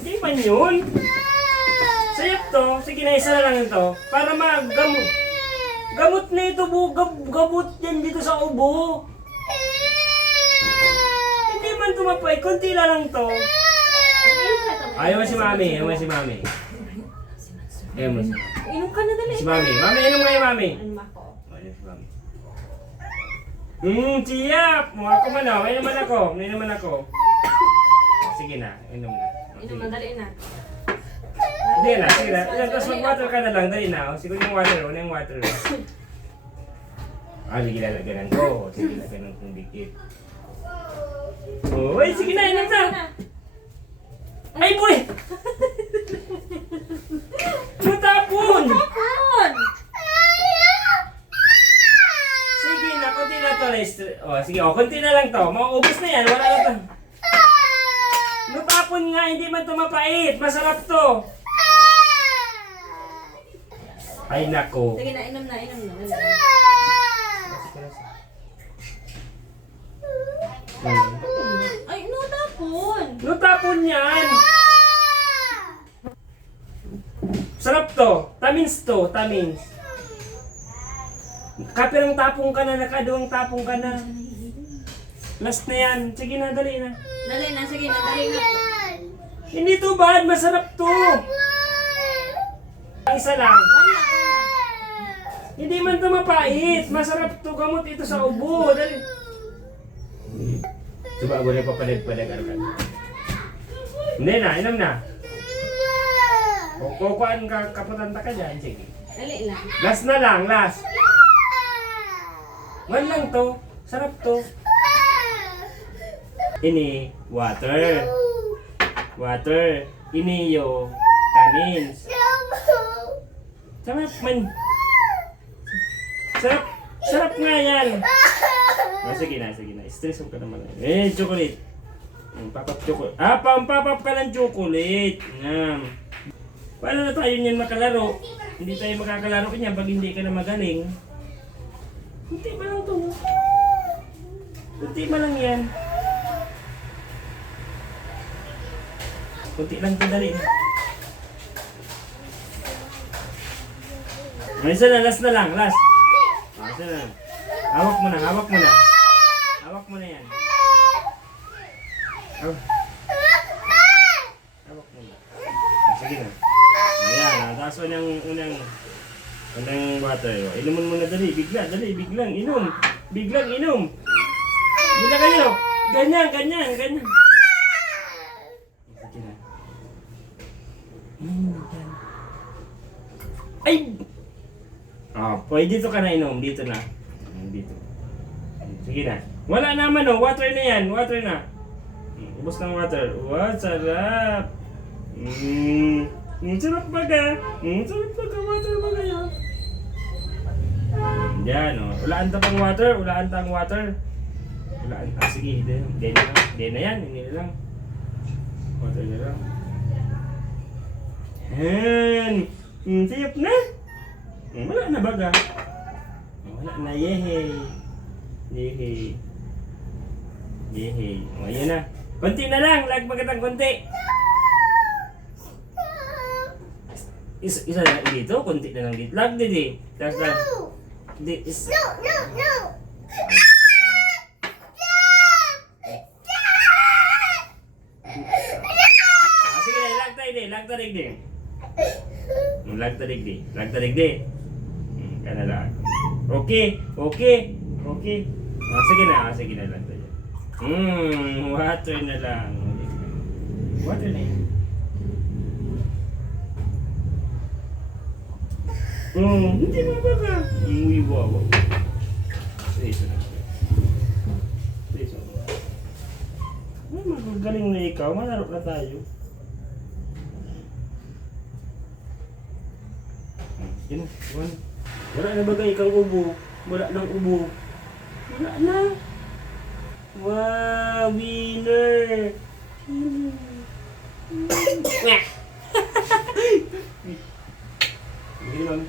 Hindi man yun. Sayap to. Sige na, isa na lang ito. Para magamot. Gamot na ito, gamot yan dito sa ubo. Hindi man tumapay. Kunti lang to. Ayaw mo si Mami. Ayaw mo si Mami. Ayaw mo si Mami. Inom ka na dali. Si Mami. Mami, inom ngayon, Mami. Ano ako? Ayaw si Mami. Tiyap! Mukha ko man ako. May naman ako. May naman ako. Sige na. Inom na. Inom na dali na. Hindi na. Sige na. Tapos mag-water ka na lang. Dali na. Siguro yung water. Wala yung water. Sige na. Lagyan ko. Sige na. Ganun kong dikit. Uy! Sige na. Inom na. Ay, boy! Matapon! Tapon! Sige na, konti na to. Sige, konti na lang to. Mauubos na yan, wala na to. Matapon nga, hindi man to mapait. Masarap to. Ay, nako. Sige na, inom na. Ay, no, tapon! Matapon yan. Sarap to. Tamins to, tamins. Kapirang tapong ka na, nakadawang tapong ka na. Last na yan. Sige na, dali na. Dali na, sige na, dali na. Hindi to bad, masarap to. Isa lang. Wala. Hindi man to mapait. Masarap to, gamot ito sa ubo. Dali. Coba boleh papadag-padag arkan. Hindi na, inom na. Kukuhaan ka, kaputanta ka dyan. Sige. Dali lang. Last na lang, last. Man lang to. Sarap to. Ini, water. Water. Ini yung tamins. Sarap man. Sarap. Sarap nga yan. Sige na. Stress ka naman. Chocolate. Papap chocolate. Pampapap ka ng chocolate. Paano na tayo niyan makalaro? Hindi tayo makakalaro niyan pag hindi ka na magaling. Kunti pa lang to. Kunti pa lang yan. Kunti lang to, dali. Isa na, last na lang, last. Isa na. Hawak mo na. Hawak mo na yan. Hawak mo na. Sige na. Ayan, taas mo unang water. Inumin mo na dali, biglang inom. Biglang inom. Bila kayo. Ganyan. Sige na. Ay! Pwede dito ka na inom. Dito na. Dito. Sige na. Wala naman water na yan. Water na. Ubos ng water. Wow, sarap. Sarap baga. Water baga yan. Yan Ulaan tang water. Sige. Hindi na yan. Hindi na lang. Water na lang. Yan. Siyap na. Wala na baga. Wala na. Yehey. Ayan na. Konti na lang. Magandang konti. Isa na dito. Konti na lang dito. Lag dito. Tapos lang. No. Sige na. Lag tarig di. Kana lang. Okay. Sige na lang tayo. Water na lang. Water na yan. Hindi mo ba ka? Wow. Sige na. Magaling na ikaw. Manarap na tayo. Yan. Wala na bagay kang ubo. Wala nang ubo. Wala na. Wow, winner! Hindi naman.